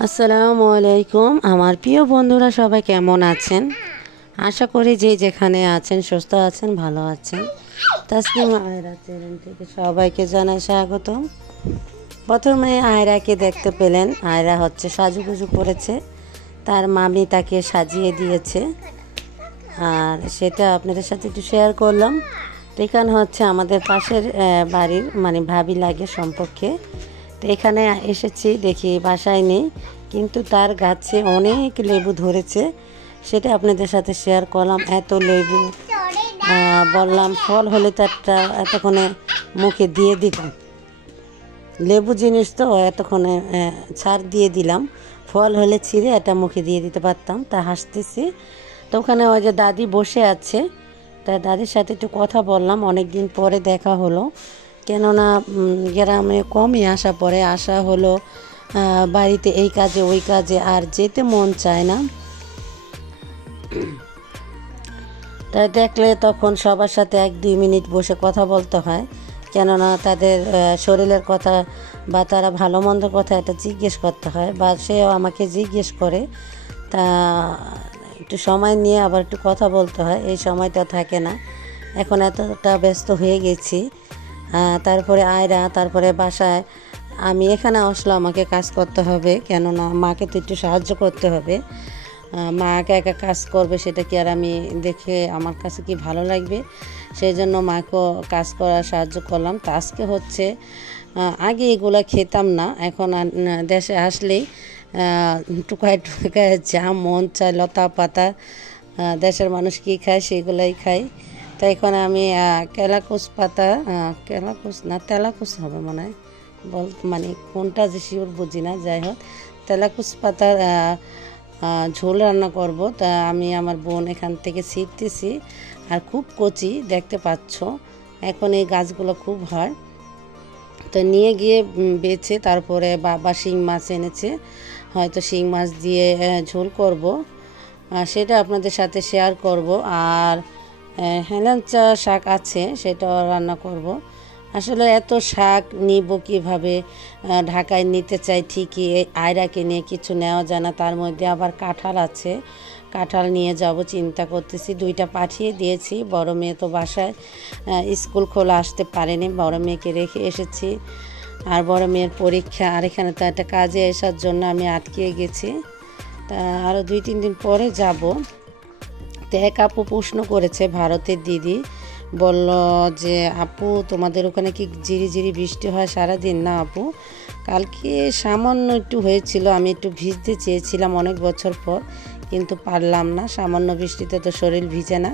আসসালামু আলাইকুম আমার প্রিয় বন্ধুরা সবাই কেমন আছেন। আশা করি যে যেখানে আছেন সুস্থ আছেন, ভালো আছেন। তাসনিমা আয়রা চ্যানেল থেকে সবাইকে জানাই স্বাগতম। প্রথমে আয়রাকে দেখতে পেলেন, আয়রা হচ্ছে সাজুগুজু করেছে, তার মামি তাকে সাজিয়ে দিয়েছে, আর সেটা আপনাদের সাথে একটু শেয়ার করলাম। তো এখানে হচ্ছে আমাদের পাশের বাড়ির মানে ভাবি লাগে সম্পর্কে। তো এখানে এসেছি, দেখি বাসায় নেই, কিন্তু তার গাছে অনেক লেবু ধরেছে, সেটা আপনাদের সাথে শেয়ার করলাম। এত লেবু, বললাম ফল হলে তো এতক্ষণে মুখে দিয়ে দিতাম, লেবু জিনিস তো এতক্ষণে ছাড় দিয়ে দিলাম, ফল হলে ছিঁড়ে এটা মুখে দিয়ে দিতে পারতাম। তা হাসতেছি। তো ওখানে ওই যে দাদি বসে আছে, তা দাদির সাথে একটু কথা বললাম, অনেক দিন পরে দেখা হলো। কেননা গ্রামে কমই আসা হলো, বাড়িতে এই কাজে ওই কাজে আর যেতে মন চায় না। তাই দেখলে তখন সবার সাথে 1-2 মিনিট বসে কথা বলতে হয়, কেননা তাদের শরীরের কথা বা তারা ভালো মন্দ কথা এটা জিজ্ঞেস করতে হয়, বা সেও আমাকে জিজ্ঞেস করে। তা একটু সময় নিয়ে আবার একটু কথা বলতে হয়, এই সময়টা থাকে না, এখন এতটা ব্যস্ত হয়ে গেছি। তারপরে আয়রা, তারপরে বাসায় আমি এখানে আসলে আমাকে কাজ করতে হবে, কেননা মাকে তো একটু সাহায্য করতে হবে। মা একা একা কাজ করবে, সেটা কি আর আমি দেখে আমার কাছে কি ভালো লাগবে? সেই জন্য মাকেও কাজ করার সাহায্য করলাম। তো আজকে হচ্ছে আগে এগুলো খেতাম না, এখন দেশে আসলেই টুকায় টুকায় যা মন চায় লতা পাতা, দেশের মানুষ কী খায় সেগুলাই খাই। তাই এখন আমি কেলাকুচ পাতা, কেলাকুচ না তেলাকুচ হবে মনে হয়, মানে কোনটা যে শিওর বুঝি না, যাই হোক তেলাকুচ পাতার ঝোল রান্না করব। তা আমি আমার বোন এখান থেকে ছিঁড়তেছি, আর খুব কচি দেখতে পাচ্ছ, এখন এই গাছগুলো খুব হয়। তো নিয়ে গিয়ে বেছে তারপরে বাবা শিং মাছ এনেছে, হয়তো শিং মাছ দিয়ে ঝোল করব, সেটা আপনাদের সাথে শেয়ার করব। আর হেলেঞ্চা শাক আছে, সেটাও রান্না করব। আসলে এত শাক নিব কীভাবে, ঢাকায় নিতে চাই ঠিকই, আয়রাকে নিয়ে কিছু নেওয়া যায় না, তার মধ্যে আবার কাঁঠাল আছে, কাঁঠাল নিয়ে যাব চিন্তা করতেছি। 2টা পাঠিয়ে দিয়েছি, বড় মেয়ে তো বাসায় স্কুল খোলা আসতে পারেনি, বড় মেয়েকে রেখে এসেছি, আর বড় মেয়ের পরীক্ষা, আর এখানে তো একটা কাজে আসার জন্য আমি আটকে গেছি। তা আরও 2-3 দিন পরে যাব। তো এক আপু প্রশ্ন করেছে, ভারতের দিদি বলল যে আপু তোমাদের ওখানে কি ঝিরিঝিরি বৃষ্টি হয় সারাদিন? না আপু, কালকে সামান্য একটু হয়েছিল, আমি একটু ভিজতে চেয়েছিলাম অনেক বছর পর, কিন্তু পারলাম না, সামান্য বৃষ্টিতে তো শরীর ভিজে না।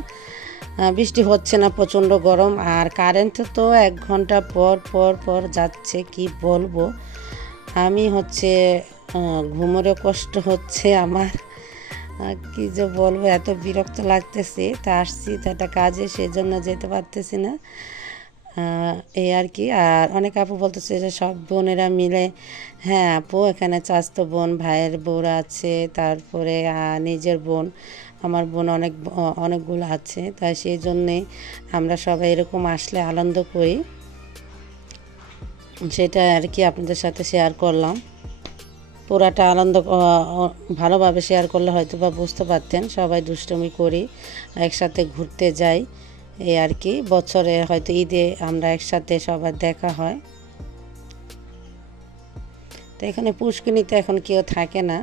বৃষ্টি হচ্ছে না, প্রচণ্ড গরম, আর কারেন্ট তো 1 ঘন্টা পর পর পর যাচ্ছে, কি বলবো। আমি হচ্ছে ঘুমোরও কষ্ট হচ্ছে আমার, কি যে বলবো, এত বিরক্ত লাগতেছে। তা আসছি তো একটা কাজে, সেজন্য যেতে পারতেছি না, এই আর কি। আর অনেক আপু বলতেছে যে সব বোনেরা মিলে, হ্যাঁ আপু, এখানে চাচাতো বোন, ভাইয়ের বউরা আছে, তারপরে নিজের বোন, আমার বোন অনেকগুলো আছে, তাই সেই জন্যে আমরা সবাই এরকম আসলে আনন্দ করি, সেটা আর কি আপনাদের সাথে শেয়ার করলাম। পুরাটা আনন্দ ভালোভাবে শেয়ার করলে হয়তো বা বুঝতে পারতেন। সবাই দুষ্টুমি করি, একসাথে ঘুরতে যাই, এই আর কি। বছরে হয়তো ঈদে আমরা একসাথে সবার দেখা হয়। তো এখানে পুষ্কিনিতে এখন কেউ থাকে না।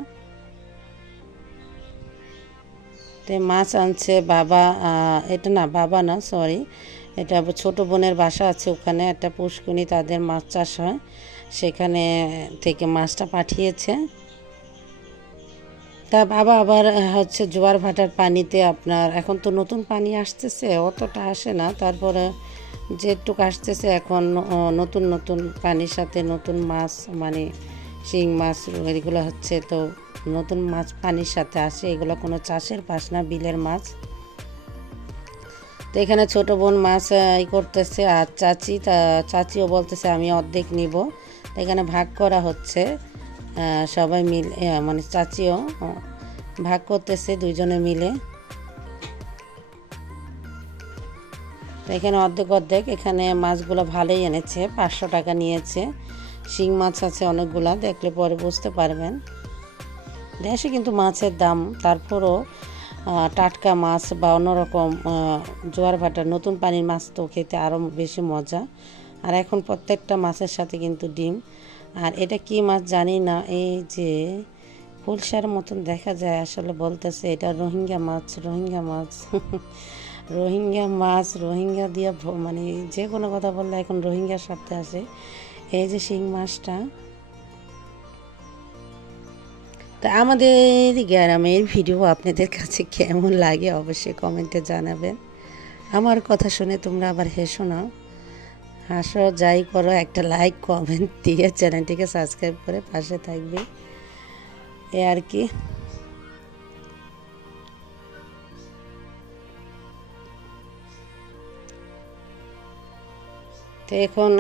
তো মাছ আনছে বাবা, এটা না বাবা না, সরি, এটা ছোট বোনের বাসা আছে, ওখানে একটা পুষ্কিনি, তাদের মাছ চাষ হয়, সেখানে থেকে মাছটা পাঠিয়েছে। তা বাবা আবার হচ্ছে জোয়ার ভাটার পানিতে, আপনার এখন তো নতুন পানি আসতেছে, অতটা আসে না, তারপরে যেটুকু আসতেছে এখন নতুন নতুন পানির সাথে নতুন মাছ, মানে শিং মাছ এগুলো হচ্ছে, তো নতুন মাছ পানির সাথে আসে, এগুলো কোনো চাষের মাছ না, বিলের মাছ। তো এখানে ছোট বোন মাছ করতেছে, আর চাচিও বলতেছে আমি অর্ধেক নিব। তো এখানে ভাগ করা হচ্ছে, সবাই মিলে, মানে চাচিও ভাগ করতেছে, 2 জনে মিলে। তো এখানে অর্ধেক অর্ধেক, এখানে মাছগুলো ভালোই এনেছে, 500 টাকা নিয়েছে। শিং মাছ আছে অনেকগুলা, দেখলে পরে বুঝতে পারবেন। দেশে কিন্তু মাছের দাম, তারপরও টাটকা মাছ বা অন্যরকম জোয়ার ভাটা নতুন পানির মাছ তো খেতে আরও বেশি মজা। আর এখন প্রত্যেকটা মাছের সাথে কিন্তু ডিম। আর এটা কি মাছ জানি না, এই যে ফুলসার মতন দেখা যায়, আসলে বলতেছে এটা রোহিঙ্গা মাছ। রোহিঙ্গা মাছ রোহিঙ্গা মাছ, রোহিঙ্গা দিয়ে মানে যে কোনো কথা বললে এখন রোহিঙ্গার সাথে আসে। এই যে শিং মাছটা। তা আমাদের গ্রামের ভিডিও আপনাদের কাছে কেমন লাগে অবশ্যই কমেন্টে জানাবেন। আমার কথা শুনে তোমরা আবার হেসো না, হাসো যাই করো, একটা লাইক কমেন্ট দিয়ে চ্যানেলটিকে সাবস্ক্রাইব করে পাশে থাকবে, এ আর কি। তো এখন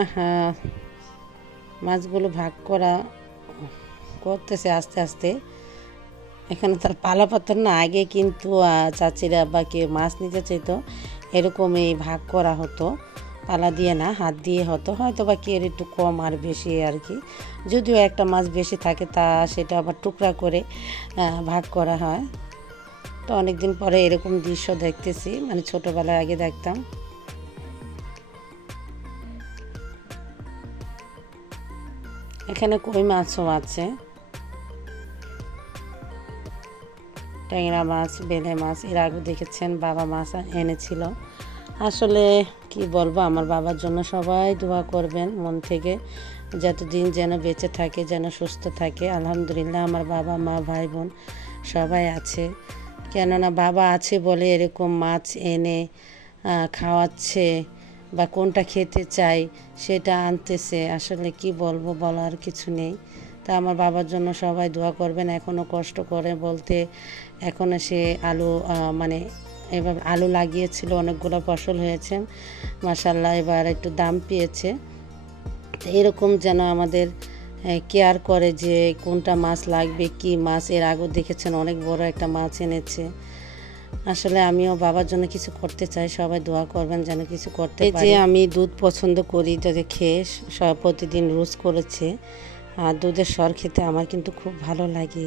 মাছগুলো ভাগ করতেছে আস্তে আস্তে। এখানে তার পালাপাত্র না, আগে কিন্তু চাচিরা বা কেউ মাছ নিতে চাইতো এরকমই ভাগ করা হতো, পালা দিয়ে না, হাত দিয়ে হতো, হয়তো বা কেউ একটু কম আর বেশি আর কি। যদিও একটা মাছ বেশি থাকে তা সেটা আবার টুকরা করে ভাগ করা হয়। তো অনেকদিন পরে এরকম দৃশ্য দেখতেছি, মানে ছোটোবেলায় আগে দেখতাম। এখানে কই মাছও আছে, ট্যাংরা মাছ, বেলে মাছ এর আগে দেখেছেন বাবা মাছ এনেছিল। আসলে কি বলবো, আমার বাবার জন্য সবাই দোয়া করবেন মন থেকে, যতদিন যেন বেঁচে থাকে, যেন সুস্থ থাকে। আলহামদুলিল্লাহ আমার বাবা মা ভাই বোন সবাই আছে, কেননা বাবা আছে বলে এরকম মাছ এনে খাওয়াচ্ছে বা কোনটা খেতে চাই সেটা আনতেছে। আসলে কি বলবো, বলার কিছু নেই। তা আমার বাবার জন্য সবাই দোয়া করবেন। এখনও কষ্ট করে বলতে, এখনও সে আলু মানে এবার আলু লাগিয়েছিল, অনেকগুলো ফসল হয়েছে মাশাআল্লাহ, এবার একটু দাম পেয়েছে। এরকম যেন আমাদের কেয়ার করে যে কোনটা মাছ লাগবে, কি মাছ। এর আগে দেখেছেন অনেক বড় একটা মাছ এনেছে। আসলে আমিও বাবার জন্য কিছু করতে চাই, সবাই দোয়া করবেন যেন কিছু করতে পারি। যে আমি দুধ পছন্দ করি, তাকে খেয়ে প্রতিদিন রোজ করেছে, আর দুধের সর খেতে আমার কিন্তু খুব ভালো লাগে।